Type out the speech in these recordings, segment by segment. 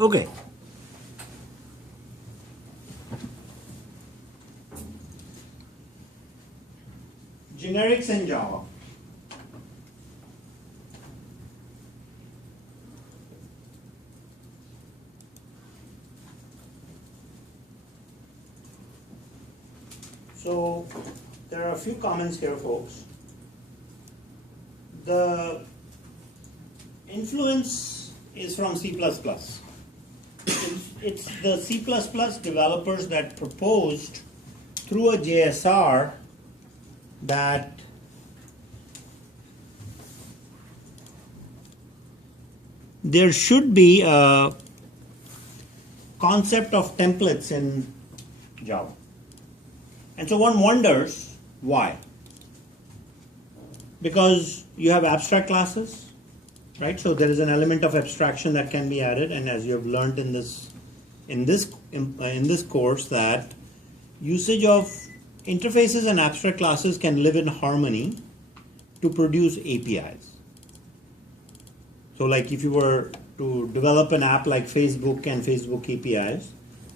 Okay. Generics in Java. So there are a few comments here, folks. The influence is from C++. It's the C++ developers that proposed through a JSR that there should be a concept of templates in Java. And so one wonders why. Because you have abstract classes, right? So there is an element of abstraction that can be added, and as you have learned in this course, that usage of interfaces and abstract classes can live in harmony to produce APIs. So like if you were to develop an app like Facebook and Facebook APIs,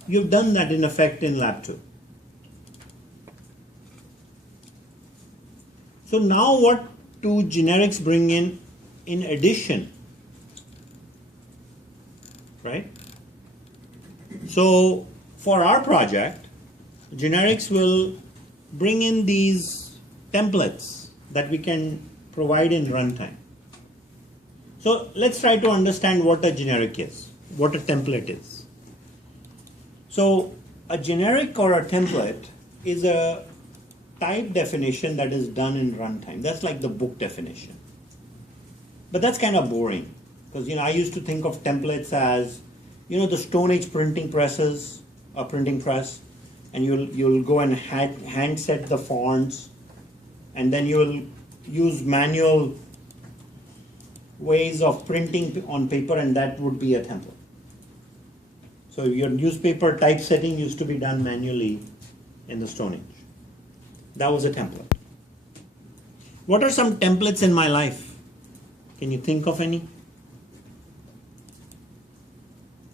you've done that in effect in Lab 2. So now what do generics bring in addition, right? So for our project, generics will bring in these templates that we can provide in runtime. So let's try to understand what a generic is, what a template is. So a generic or a template is a type definition that is done in runtime. That's like the book definition. But that's kind of boring because I used to think of templates as the Stone Age printing presses, a printing press, and you'll go and hand set the fonts, and then you'll use manual ways of printing on paper, and that would be a template. So your newspaper typesetting used to be done manually in the Stone Age. That was a template. What are some templates in my life? Can you think of any?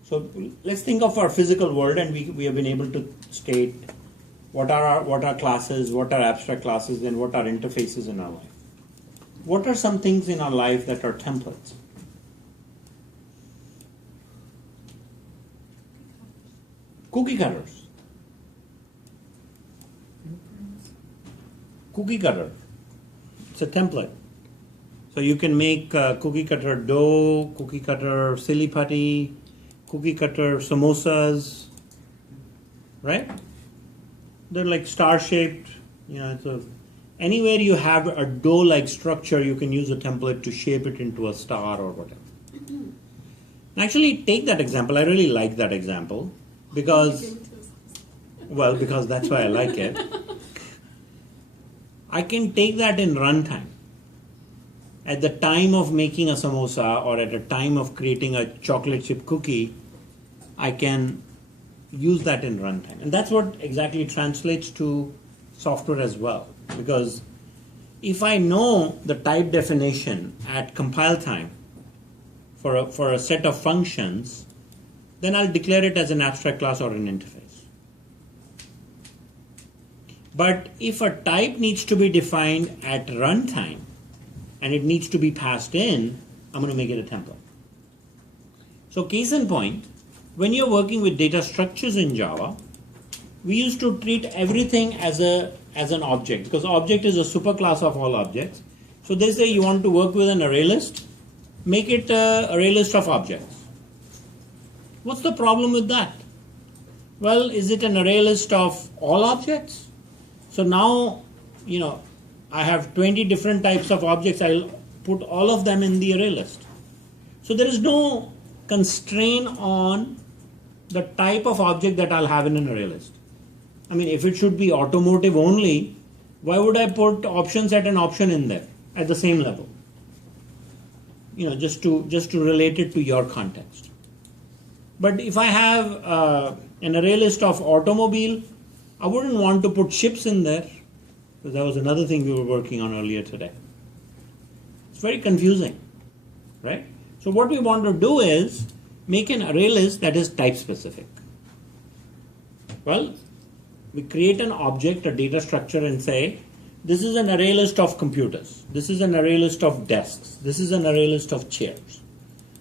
So let's think of our physical world, and we have been able to state what are our classes, what are abstract classes, and what are interfaces in our life. What are some things in our life that are templates? Cookie cutters. Cookie cutter. It's a template. So you can make cookie cutter dough, cookie cutter silly putty, cookie cutter samosas, right? They're like star-shaped. Anywhere you have a dough-like structure, you can use a template to shape it into a star or whatever. Actually, take that example. I really like that example because that's why I like it. I can take that in runtime. At the time of making a samosa or at a time of creating a chocolate chip cookie, I can use that in runtime. And that's what exactly translates to software as well. Because if I know the type definition at compile time for a set of functions, then I'll declare it as an abstract class or an interface. But if a type needs to be defined at runtime and it needs to be passed in, I'm going to make it a template. So case in point, when you're working with data structures in Java, we used to treat everything as an object because object is a superclass of all objects. So they say you want to work with an array list, make it an array list of objects. What's the problem with that? Well, is it an array list of all objects? So now, I have 20 different types of objects. I'll put all of them in the array list. So there is no constraint on the type of object that I'll have in an array list. I mean, if it should be automotive only, why would I put option set and option in there at the same level? Just to relate it to your context. But if I have an array list of automobile, I wouldn't want to put ships in there, because that was another thing we were working on earlier today. It's very confusing, right? So what we want to do is make an array list that is type specific? Well, we create an object, a data structure, and say, this is an array list of computers. This is an array list of desks. This is an array list of chairs.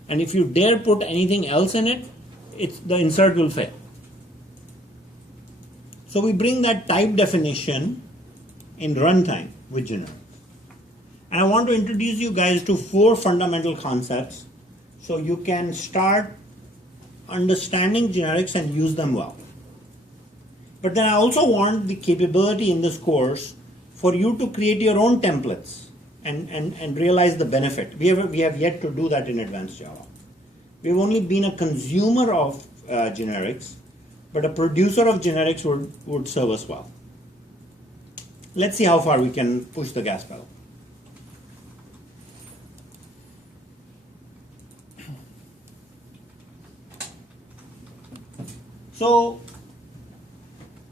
And if you dare put anything else in it, the insert will fail. So we bring that type definition in runtime with generics. And I want to introduce you guys to 4 fundamental concepts so you can start understanding generics and use them well. But then I also want the capability in this course for you to create your own templates and realize the benefit. We have yet to do that in advanced Java. We've only been a consumer of generics, but a producer of generics would serve us well. Let's see how far we can push the gas pedal. So,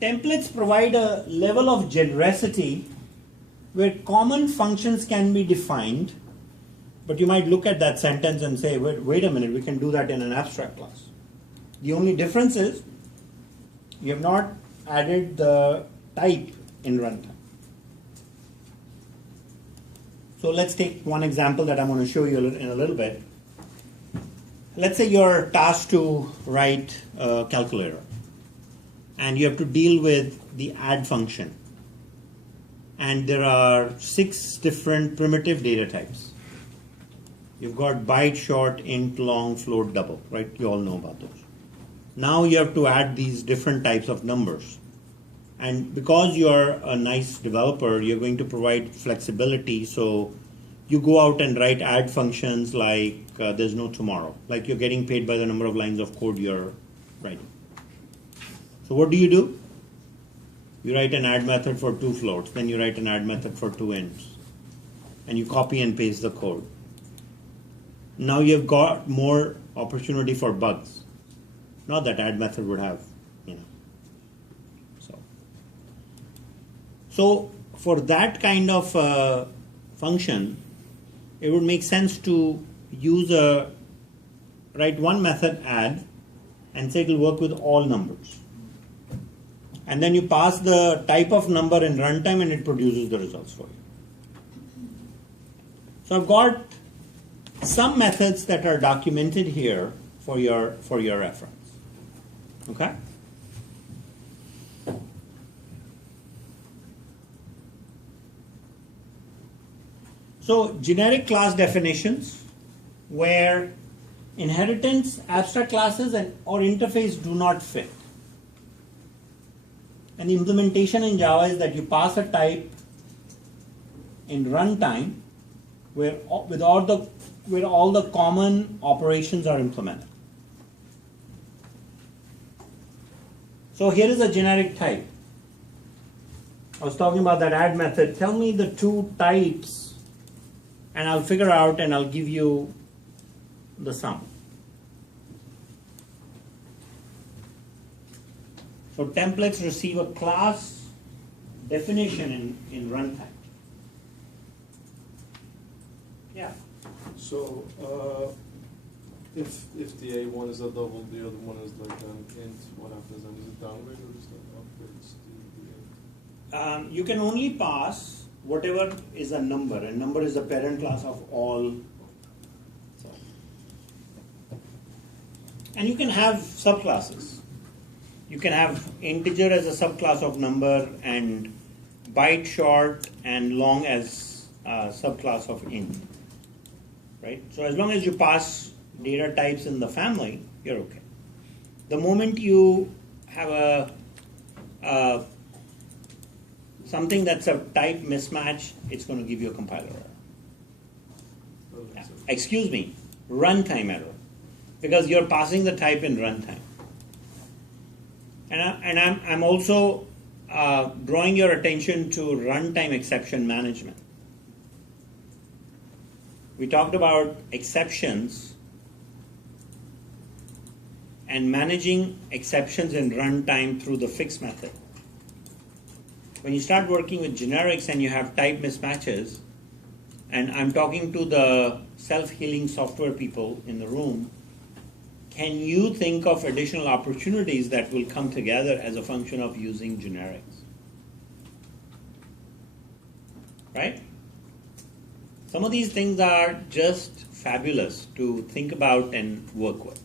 templates provide a level of generosity where common functions can be defined, but you might look at that sentence and say, wait a minute, we can do that in an abstract class. The only difference is you have not added the type in runtime. So let's take one example that I'm going to show you in a little bit. Let's say you're tasked to write a calculator, and you have to deal with the add function. And there are 6 different primitive data types. You've got byte, short, int, long, float, double, right? You all know about those. Now you have to add these different types of numbers. And because you're a nice developer, you're going to provide flexibility. So you go out and write add functions like there's no tomorrow, like you're getting paid by the number of lines of code you're writing. So what do? You write an add method for 2 floats, then you write an add method for 2 ints, and you copy and paste the code. Now you've got more opportunity for bugs. Not that add method would have, So for that kind of function, it would make sense to use write one method add and say it will work with all numbers. And then you pass the type of number in runtime and it produces the results for you. So I've got some methods that are documented here for your reference. Okay? So generic class definitions where inheritance, abstract classes, or interface do not fit. And the implementation in Java is that you pass a type in runtime where all the common operations are implemented. So here is a generic type. I was talking about that add method. Tell me the 2 types and I'll figure out and I'll give you the sum. So templates receive a class definition in runtime. Yeah. So if the A1 is a double, the other one is like an int, what happens then? Is it downgrade or just upgrades the int? You can only pass whatever is a number, and number is the parent class of all. And you can have subclasses. You can have integer as a subclass of number and byte, short, and long as a subclass of int. Right? So as long as you pass data types in the family, you're okay. The moment you have something that's a type mismatch, it's going to give you a compiler error. Excuse me, runtime error, because you're passing the type in runtime. And I'm also drawing your attention to runtime exception management. We talked about exceptions and managing exceptions in runtime through the fix method. When you start working with generics and you have type mismatches, and I'm talking to the self-healing software people in the room, can you think of additional opportunities that will come together as a function of using generics? Right? Some of these things are just fabulous to think about and work with.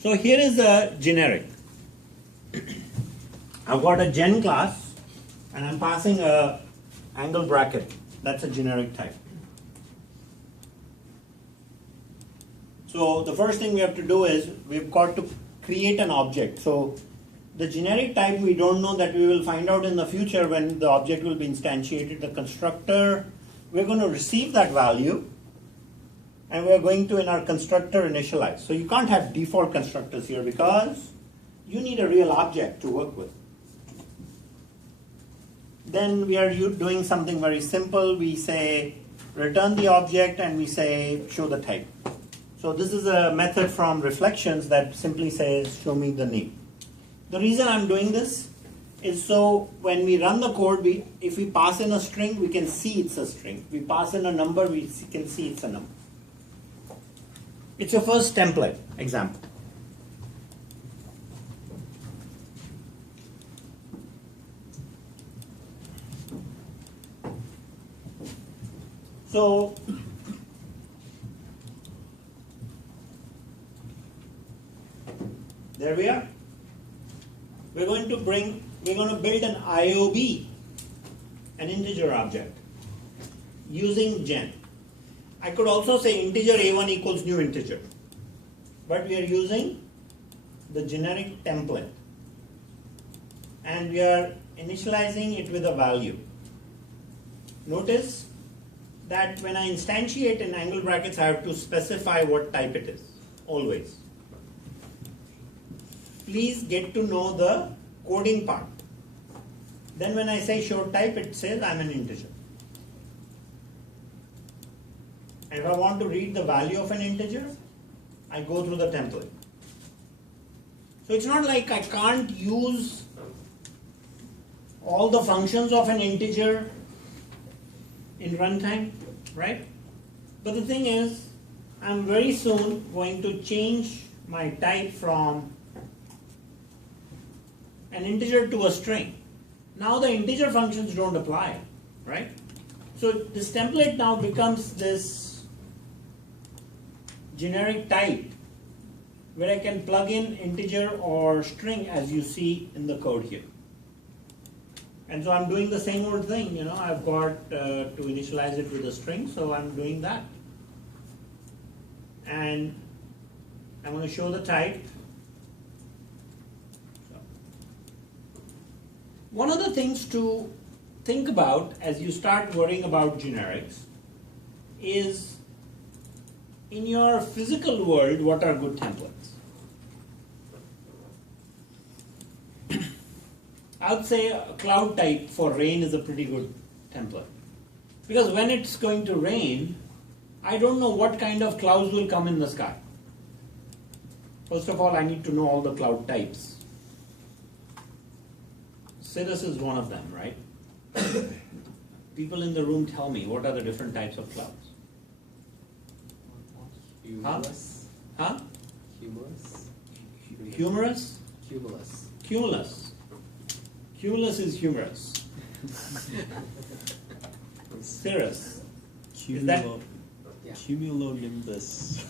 So here is a generic. I've got a gen class and I'm passing a angle bracket. That's a generic type. So the first thing we have to do is we've got to create an object. So the generic type we don't know, that we will find out in the future when the object will be instantiated. The constructor, we're going to receive that value and we're going to in our constructor initialize. So you can't have default constructors here because you need a real object to work with. Then we are doing something very simple. We say return the object and we say show the type. So this is a method from reflections that simply says show me the name. The reason I'm doing this is so when we run the code, if we pass in a string, we can see it's a string. We pass in a number, we can see it's a number. It's your first template example. So there we are. We're going to build an IOB, an integer object, using gen. I could also say integer a1 equals new integer, but we are using the generic template and we are initializing it with a value. Notice that when I instantiate in angle brackets, I have to specify what type it is, always. Please get to know the coding part. Then when I say show type, it says I'm an integer. And if I want to read the value of an integer, I go through the template. So it's not like I can't use all the functions of an integer in runtime, right? But the thing is, I'm very soon going to change my type from an integer to a string. Now the integer functions don't apply, right? So this template now becomes this generic type where I can plug in integer or string as you see in the code here. And so I'm doing the same old thing, I've got to initialize it with a string, so I'm doing that. And I'm going to show the type. One of the things to think about as you start worrying about generics is in your physical world, what are good templates? I would say a cloud type for rain is a pretty good template. Because when it's going to rain, I don't know what kind of clouds will come in the sky. First of all, I need to know all the cloud types. Cirrus is one of them, right? People in the room tell me, what are the different types of clouds? Humorous. Huh? Humorous. Humorous? Cumulus. Cumulus. Cumulus is humorous. Cirrus. Is that? Yeah. Cumulonimbus.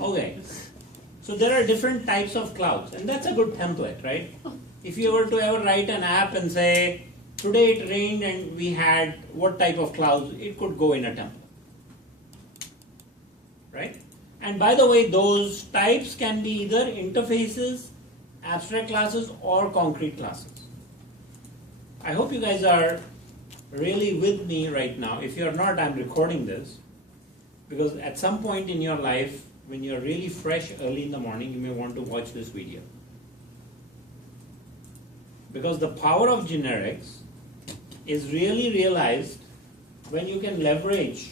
Okay. So there are different types of clouds, and that's a good template, right? If you were to ever write an app and say, today it rained and we had what type of clouds, it could go in a template. Right? And by the way, those types can be either interfaces, abstract classes, or concrete classes. I hope you guys are really with me right now. If you're not, I'm recording this, because at some point in your life, when you're really fresh early in the morning, you may want to watch this video. Because the power of generics is really realized when you can leverage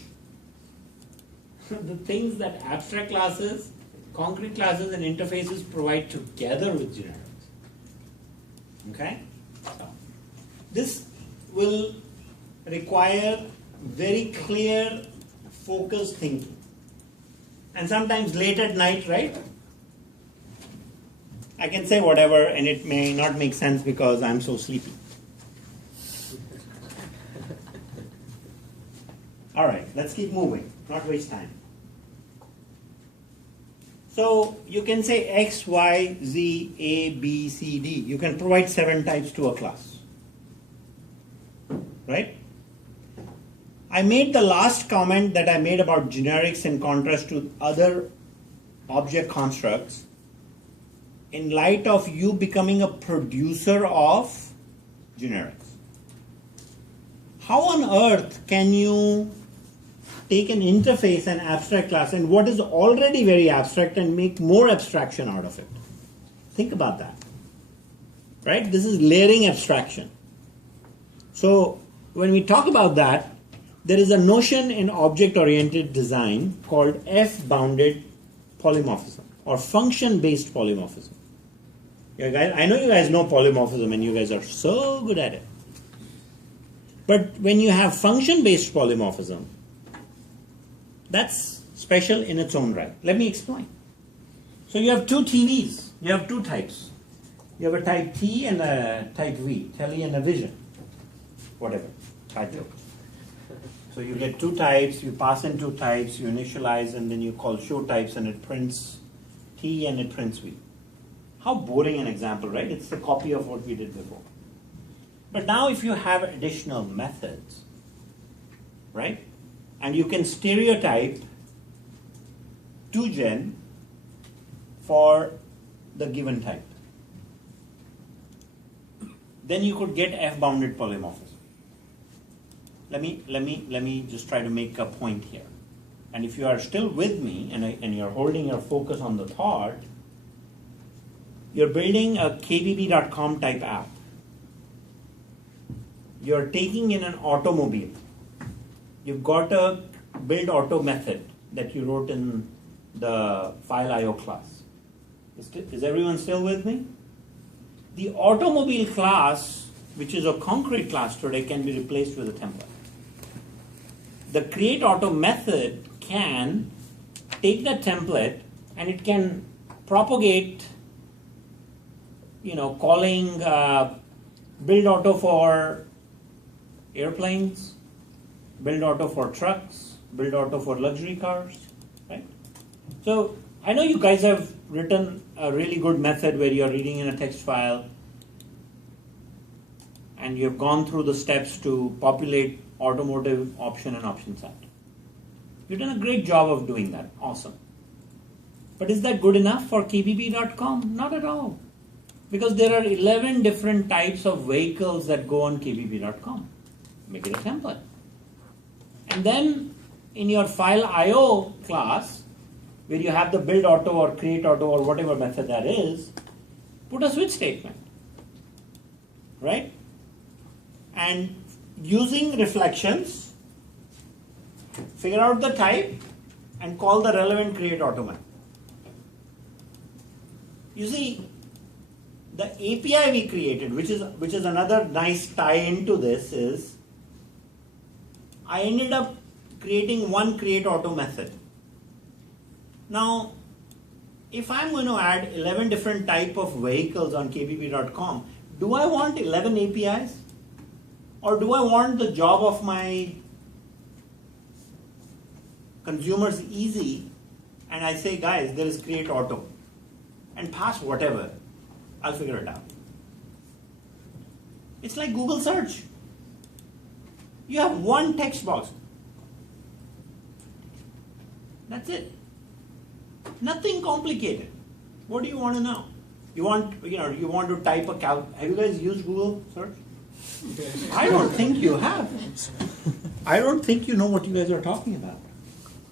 the things that abstract classes, concrete classes, and interfaces provide together with generics. Okay? So, this will require very clear focused thinking. And sometimes late at night, right? I can say whatever and it may not make sense because I'm so sleepy. All right, let's keep moving, not waste time. So you can say X, Y, Z, A, B, C, D. You can provide 7 types to a class. Right? I made the last comment that I made about generics in contrast to other object constructs in light of you becoming a producer of generics. How on earth can you take an interface, an abstract class, and what is already very abstract and make more abstraction out of it? Think about that. Right? This is layering abstraction. So when we talk about that, there is a notion in object-oriented design called F-bounded polymorphism or function-based polymorphism. You guys, I know you guys know polymorphism and you guys are so good at it. But when you have function-based polymorphism, that's special in its own right. Let me explain. So you have 2 TVs. You have 2 types. You have a type T and a type V, tele and a vision, whatever, title. So you get 2 types, you pass in 2 types, you initialize, and then you call show types, and it prints T and it prints V. How boring an example, right? It's a copy of what we did before. But now if you have additional methods, right? And you can stereotype 2gen for the given type. Then you could get F-bounded polymorphism. Let me just try to make a point here. And if you are still with me and you're holding your focus on the thought, you're building a kbb.com type app. You're taking in an automobile. You've got a build auto method that you wrote in the file IO class. Is everyone still with me? The automobile class, which is a concrete class today, can be replaced with a template. The create auto method can take the template and it can propagate, calling build auto for airplanes, build auto for trucks, build auto for luxury cars, right? So I know you guys have written a really good method where you're reading in a text file and you've gone through the steps to populate automotive option and option set. You've done a great job of doing that. Awesome. But is that good enough for kbb.com? Not at all. Because there are 11 different types of vehicles that go on kbb.com. Make it a template. And then in your file IO class, where you have the build auto or create auto or whatever method that is, put a switch statement. Right? And using reflections, figure out the type and call the relevant create auto method. You see, the API we created, which is another nice tie into this, is I ended up creating one create auto method. Now, if I'm going to add 11 different type of vehicles on kbb.com, do I want 11 APIs? Or do I want the job of my consumers easy and I say, guys, there is create auto and pass whatever, I'll figure it out. It's like Google search. You have one text box. That's it. Nothing complicated. What do you want to know? You want to type a have you guys used Google search? I don't think you have. I don't think you know what you guys are talking about.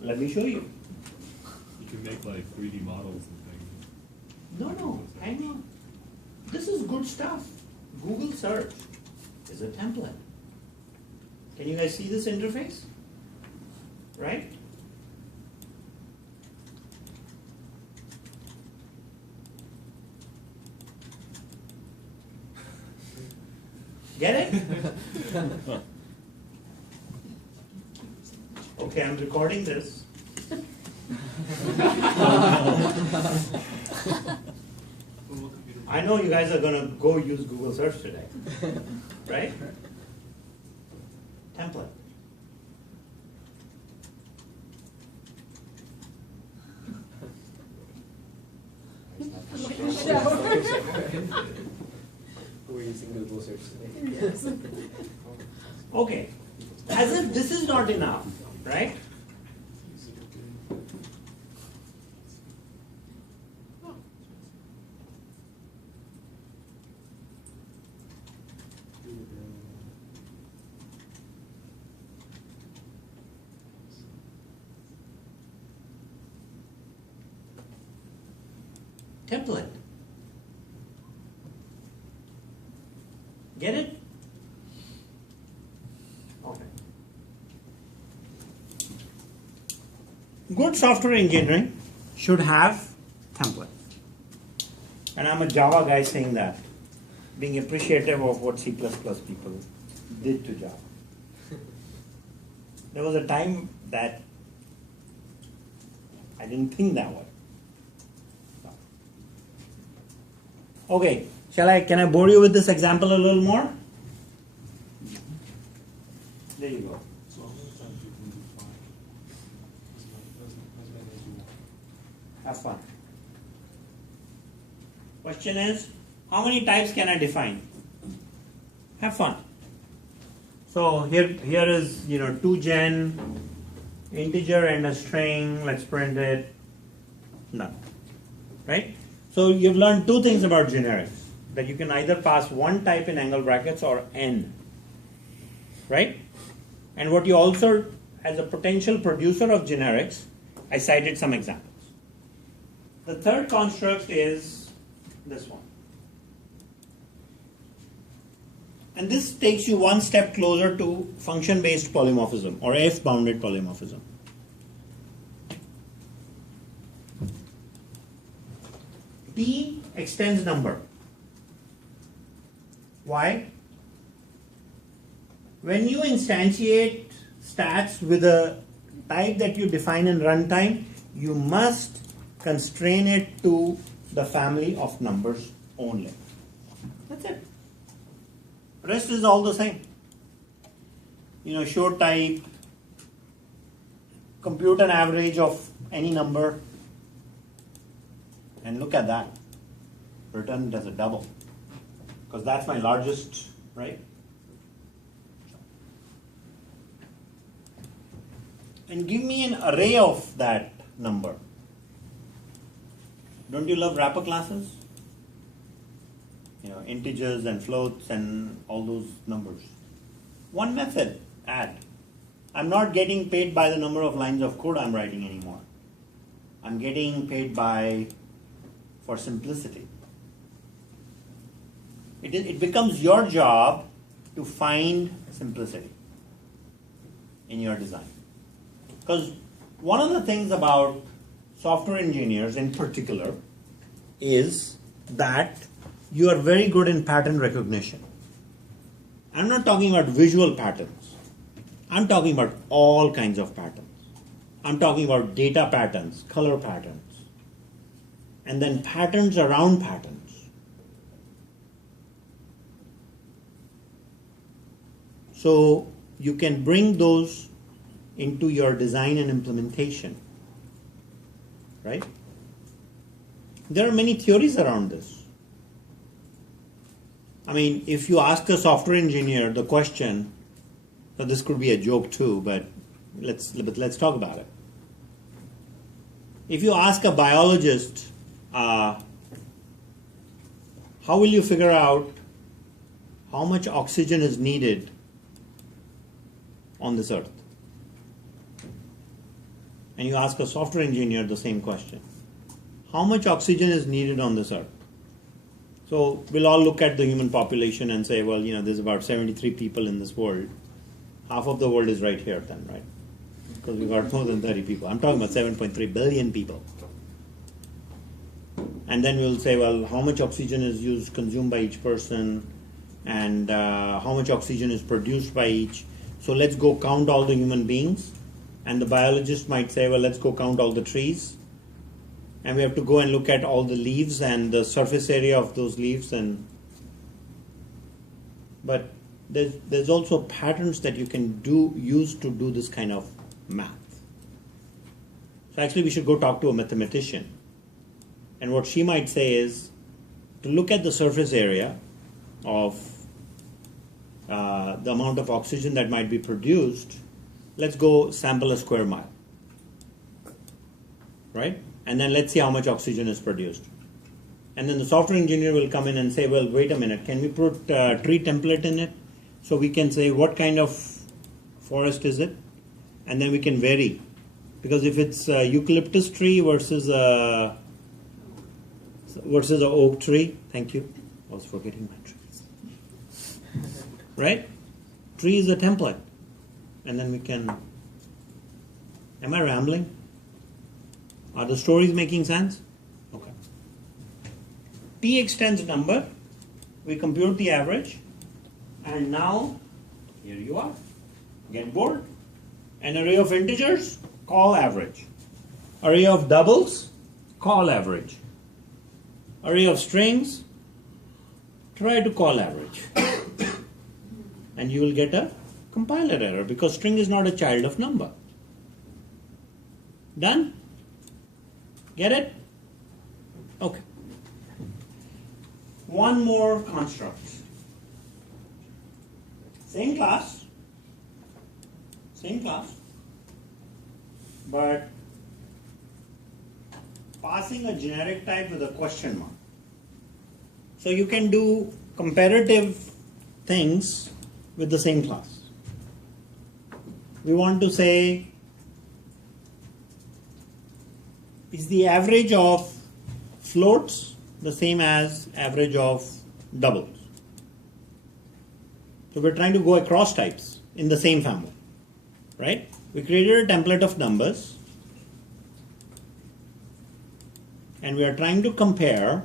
Let me show you. You can make like 3D models and things. No, hang on. This is good stuff. Google search is a template. Can you guys see this interface? Right? Get it? Okay. Okay, I'm recording this. I know you guys are going to go use Google search today, right? Template. We're using Google search today. Okay, as if this is not enough, right? Template. Get it? Okay. Good software engineering should have templates. And I'm a Java guy saying that, being appreciative of what C++ people did to Java. There was a time that I didn't think that way. Okay, can I bore you with this example a little more? There you go. So how many times you can define as many as you want? Have fun. Question is, how many types can I define? Have fun. So here is 2gen, integer and a string. Let's print it. None. Right? So you've learned two things about generics, that you can either pass one type in angle brackets or n, right? And what you also, as a potential producer of generics, I cited some examples. The third construct is this one. And this takes you one step closer to function-based polymorphism or f-bounded polymorphism. P extends number. Why? When you instantiate stats with a type that you define in runtime, you must constrain it to the family of numbers only. That's it. Rest is all the same. Show type, compute an average of any number, and look at that. Return it as a double, because that's my largest, right? And give me an array of that number. Don't you love wrapper classes? Integers and floats and all those numbers. One method, add. I'm not getting paid by the number of lines of code I'm writing anymore. I'm getting paid for simplicity. It becomes your job to find simplicity in your design. Because one of the things about software engineers in particular is that you are very good in pattern recognition. I'm not talking about visual patterns. I'm talking about all kinds of patterns. I'm talking about data patterns, color patterns, and then patterns around patterns. So you can bring those into your design and implementation, right? There are many theories around this. I mean, if you ask a software engineer the question, so this could be a joke too, but let's talk about it. If you ask a biologist, how will you figure out how much oxygen is needed on this earth? And you ask a software engineer the same question. How much oxygen is needed on this earth? So we'll all look at the human population and say, well, there's about 73 people in this world. Half of the world is right here then, right? Because we've got more than 30 people. I'm talking about 7.3 billion people. And then we'll say, well, how much oxygen is consumed by each person, and how much oxygen is produced by each. So let's go count all the human beings And the biologist might say, well, let's go count all the trees. And we have to go and look at all the leaves and the surface area of those leaves. But there's also patterns that you can use to do this kind of math. So actually we should go talk to a mathematician. And what she might say is to look at the surface area of the amount of oxygen that might be produced, let's go sample a square mile, right? And then let's see how much oxygen is produced. And then the software engineer will come in and say, well, wait a minute, can we put a tree template in it? So we can say what kind of forest is it? And then we can vary. Because if it's a eucalyptus tree versus a oak tree, thank you, I was forgetting my trees. Right? Tree is a template. And then we can, am I rambling? Are the stories making sense? Okay. T extends number, we compute the average, and now, here you are, get bored. An array of integers, call average. Array of doubles, call average. Array of strings, try to call average. And you will get a compiler error because string is not a child of number. Done? Get it? Okay. One more construct. Same class, but passing a generic type with a question mark. So you can do comparative things with the same class. We want to say, is the average of floats the same as average of doubles? So we're trying to go across types in the same family, right? We created a template of numbers and we are trying to compare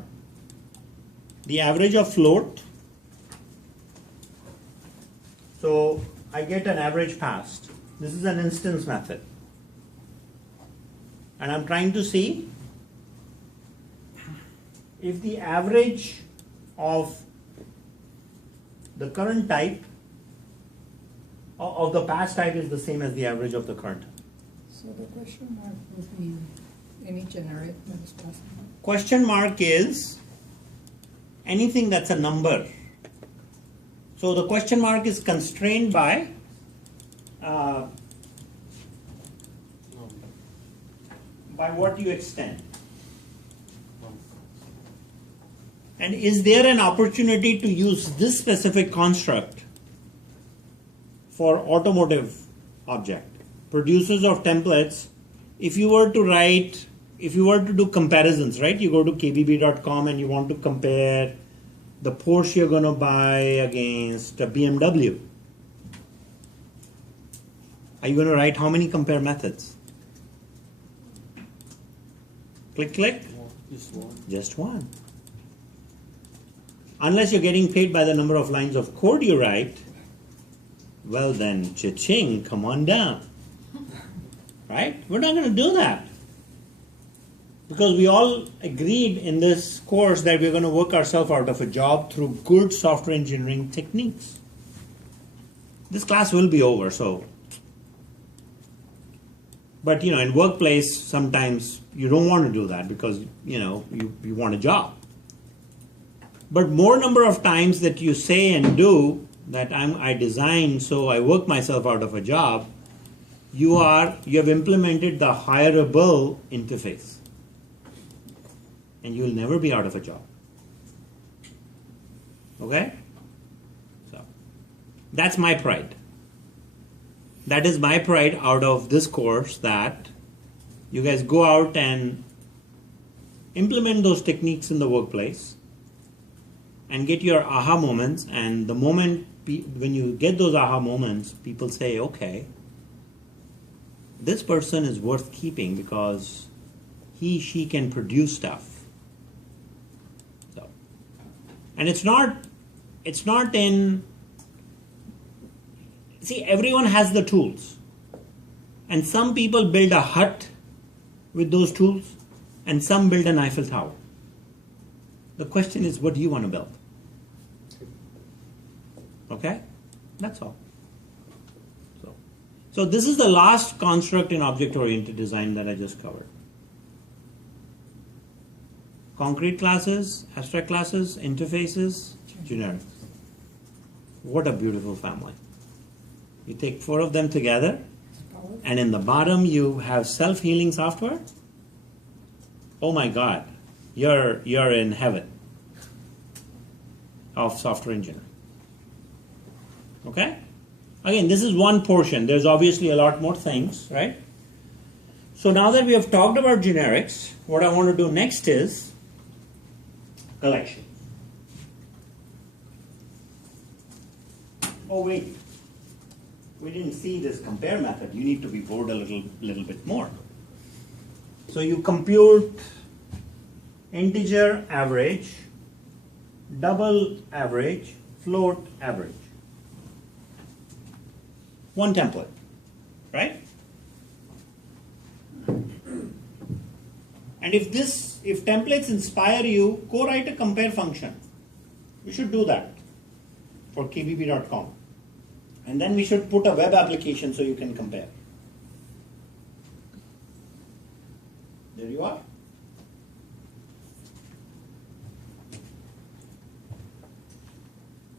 the average of float. So I get an average passed. This is an instance method. And I'm trying to see if the average of the current type of the past type is the same as the average of the current. So the question mark would be any generic that is possible. Question mark is anything that's a number. So the question mark is constrained by what you extend. And is there an opportunity to use this specific construct for automotive object? Producers of templates, if you were to do comparisons, right? You go to kbb.com and you want to compare the Porsche you're going to buy against a BMW. Are you going to write how many compare methods? Click, click. Just one. Just one. Unless you're getting paid by the number of lines of code you write, well then, cha-ching, come on down. Right? We're not going to do that. Because we all agreed in this course that we're going to work ourselves out of a job through good software engineering techniques. This class will be over, so. But in workplace, sometimes you don't want to do that because, you want a job. But more number of times that you say and do that I design so I work myself out of a job, you have implemented the hireable interface. And you will never be out of a job. Okay? So that's my pride. That is my pride out of this course, that you guys go out and implement those techniques in the workplace and get your aha moments. And the moment when you get those aha moments, people say, okay, this person is worth keeping because she can produce stuff. So, and it's not in, see, everyone has the tools. And some people build a hut with those tools, and some build an Eiffel Tower. The question is, what do you want to build? Okay? That's all. So this is the last construct in object-oriented design that I just covered. Concrete classes, abstract classes, interfaces, generics. What a beautiful family. You take 4 of them together, and in the bottom you have self-healing software. Oh my God, you're in heaven of software engineering. Okay? Again, this is one portion. There's obviously a lot more things, right? So now that we have talked about generics, what I want to do next is collection. Oh wait, we didn't see this compare method. You need to be bored a little bit more. So you compute integer average, double average, float average. One template, right? And if templates inspire you, go write a compare function. We should do that for kbb.com. And then we should put a web application so you can compare. There you are.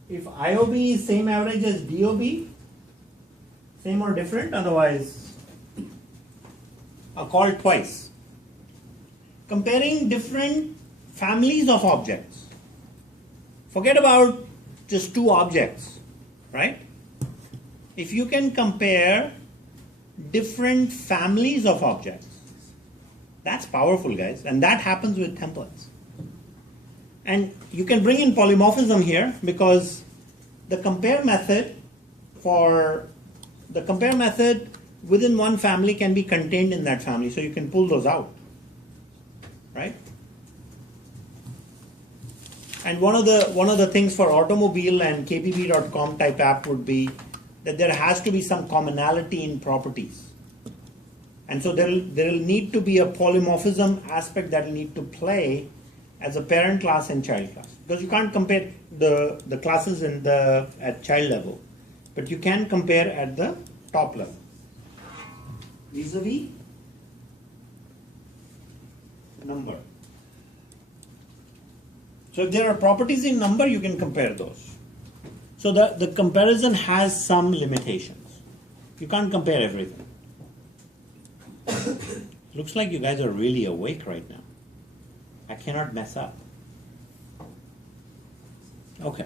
If IOB is same average as DOB, same or different, otherwise are called twice. Comparing different families of objects. Forget about just 2 objects, right? If you can compare different families of objects, that's powerful, guys, and that happens with templates. And you can bring in polymorphism here because the compare method within one family can be contained in that family, so you can pull those out, right? And one of the things for automobile and kbb.com type app would be that there has to be some commonality in properties. And so there will need to be a polymorphism aspect that will need to play as a parent class and child class. Because you can't compare the classes at child level, but you can compare at the top level. Vis-a-vis number. So if there are properties in number, you can compare those. So the comparison has some limitations. You can't compare everything. Looks like you guys are really awake right now. I cannot mess up. Okay.